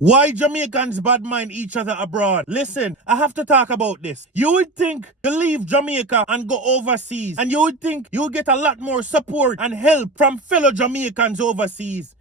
Why Jamaicans bad mind each other abroad? Listen, I have to talk about this. You would think you leave Jamaica and go overseas, and you would think you would get a lot more support and help from fellow Jamaicans overseas.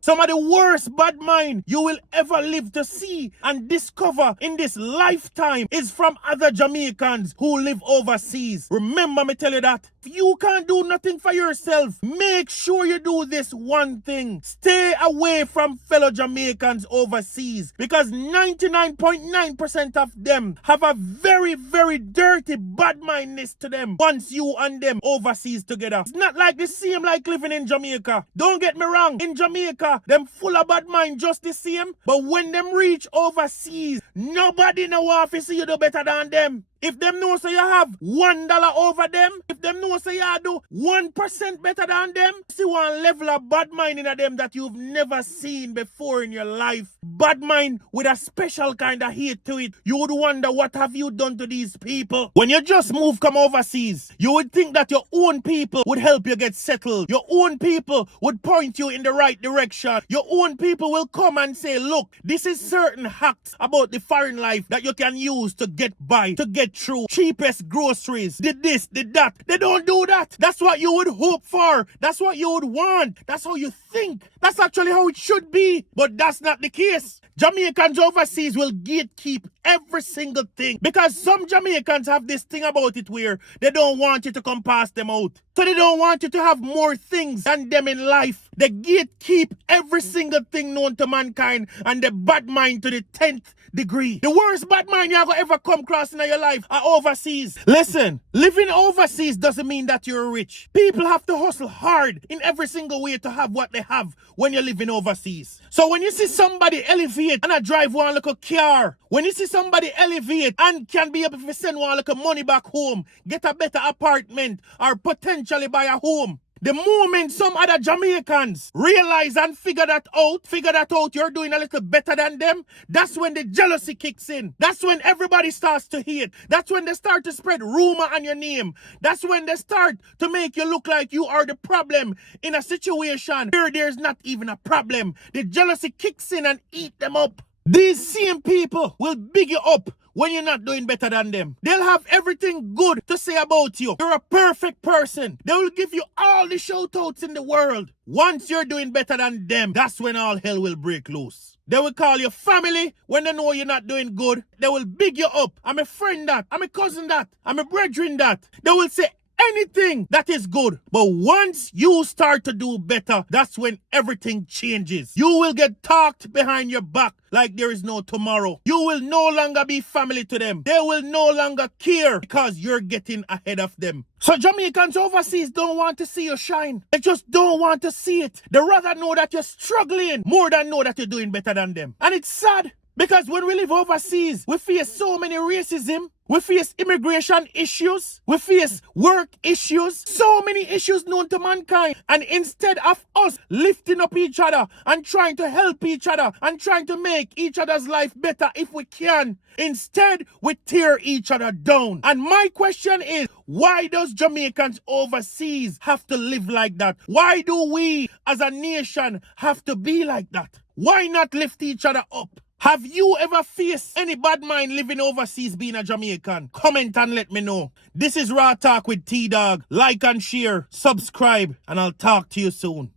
Some of the worst bad mind you will ever live to see and discover in this lifetime is from other Jamaicans who live overseas. Remember me tell you that. If you can't do nothing for yourself, make sure you do this one thing. Stay away from fellow Jamaicans overseas, because 99.9% of them have a very, very dirty bad mindness to them once you and them overseas together. It's not like the same like living in Jamaica. Don't get me wrong. In Jamaica, them full of bad mind just the same. But when them reach overseas, nobody know want to see you do better than them. If them know say you have $1 over them, if them know say you do 1% better than them, see one level of bad mind in them that you've never seen before in your life. Bad mind with a special kind of hate to it. You would wonder, what have you done to these people? When you just move come overseas, you would think that your own people would help you get settled. Your own people would point you in the right direction. Your own people will come and say, look, this is certain hacks about the foreign life that you can use to get by, to get through. Cheapest groceries, did this, did that. They don't do that. That's what you would hope for. That's what you would want. That's how you think. That's actually how it should be. But that's not the case. Jamaicans overseas will gatekeep every single thing, because some Jamaicans have this thing about it where they don't want you to come past them out. So they don't want you to have more things than them in life. They gatekeep every single thing known to mankind, and they bad mind to the 10th degree. The worst bad mind you ever come across in your life are overseas. Listen, living overseas doesn't mean that you're rich. People have to hustle hard in every single way to have what they have when you're living overseas. So when you see somebody elevate and I drive one little car, when you see somebody elevate and can be able to send one little money back home, get a better apartment, or potentially buy a home, the moment some other Jamaicans realize and figure that out, you're doing a little better than them, that's when the jealousy kicks in. That's when everybody starts to hate. That's when they start to spread rumor on your name. That's when they start to make you look like you are the problem in a situation where there's not even a problem. The jealousy kicks in and eat them up. These same people will big you up when you're not doing better than them. They'll have everything good to say about you. You're a perfect person. They will give you all the shout-outs in the world. Once you're doing better than them, that's when all hell will break loose. They will call you family when they know you're not doing good. They will big you up. I'm a friend that. I'm a cousin that. I'm a brethren that. They will say anything that is good. But once you start to do better, that's when everything changes. You will get talked behind your back like there is no tomorrow. You will no longer be family to them. They will no longer care because you're getting ahead of them. So Jamaicans overseas don't want to see you shine. They just don't want to see it. They rather know that you're struggling more than know that you're doing better than them. And it's sad, because when we live overseas, we face so many racism. We face immigration issues. We face work issues. So many issues known to mankind. And instead of us lifting up each other and trying to help each other and trying to make each other's life better if we can, instead we tear each other down. And my question is, why does Jamaicans overseas have to live like that? Why do we as a nation have to be like that? Why not lift each other up? Have you ever faced any bad mind living overseas being a Jamaican? Comment and let me know. This is Raw Talk with T-Dog. Like and share, subscribe, and I'll talk to you soon.